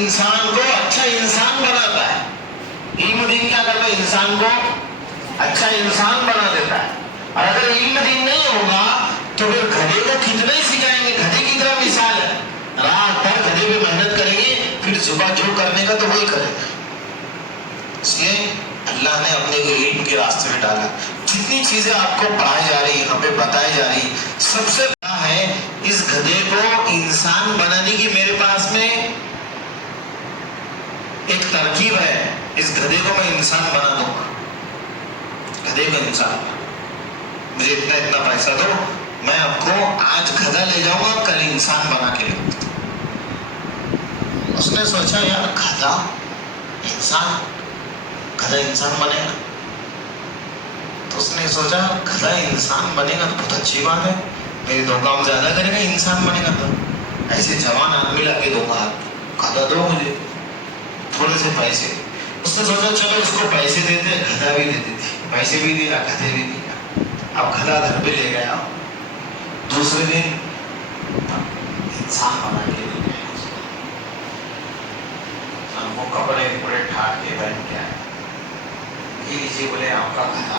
انسان کو اچھا انسان بناتا ہے. علم دین کیا کرتا ہے؟ انسان کو اچھا انسان بنا دیتا ہے. اور اگر علم دین نہیں ہوگا تو پھر گدھے کو کتنا ہی سکھائیں گے. گدھے کی طرح مثال ہے, رات بھر گدھے پہ محنت کریں گے, پھر صبح جو کرنے کا تو وہی کرے گا. اس لیے اللہ نے اپنے کو علم کے راستے میں ڈالا. جتنی چیزیں آپ کو پڑھائی جا رہی, یہاں پہ بتائی جا رہی, سب سے بڑا ہے اس گدھے کو انسان بنانے کی میرے پاس میں ایک ترکیب ہے. اس گدھے کو میں انسان بنا دوں گا. گدھے کو انسان, مجھے اتنا اتنا پیسہ دو, میں آپ کو آج گدھا لے جاؤں گا, کل انسان بنا کے لے. اس نے سوچا یار گدھا انسان, گدھا انسان بنے گا. تو اس نے سوچا گدھا انسان بنے گا تو بہت اچھی بات ہے, میرے دو کام زیادہ کرے گا, انسان بنے گا. تو ایسے جوان آدمی لا کے دوں گا, گدھا دو مجھے تھوڑے سے پیسے. اس نے سوچا چلو اس کو پیسے دیتے, گدھا بھی دے دیتی. پیسے بھی دیا, گدھے بھی دیا. اب گدھا گھر پہ لے گیا, دوسرے دن انسان بنا کے لے گیا. وہ کپڑے ٹھاٹ کے پہن کے آئے, یہ لیجیے بولے آپ کا گدھا.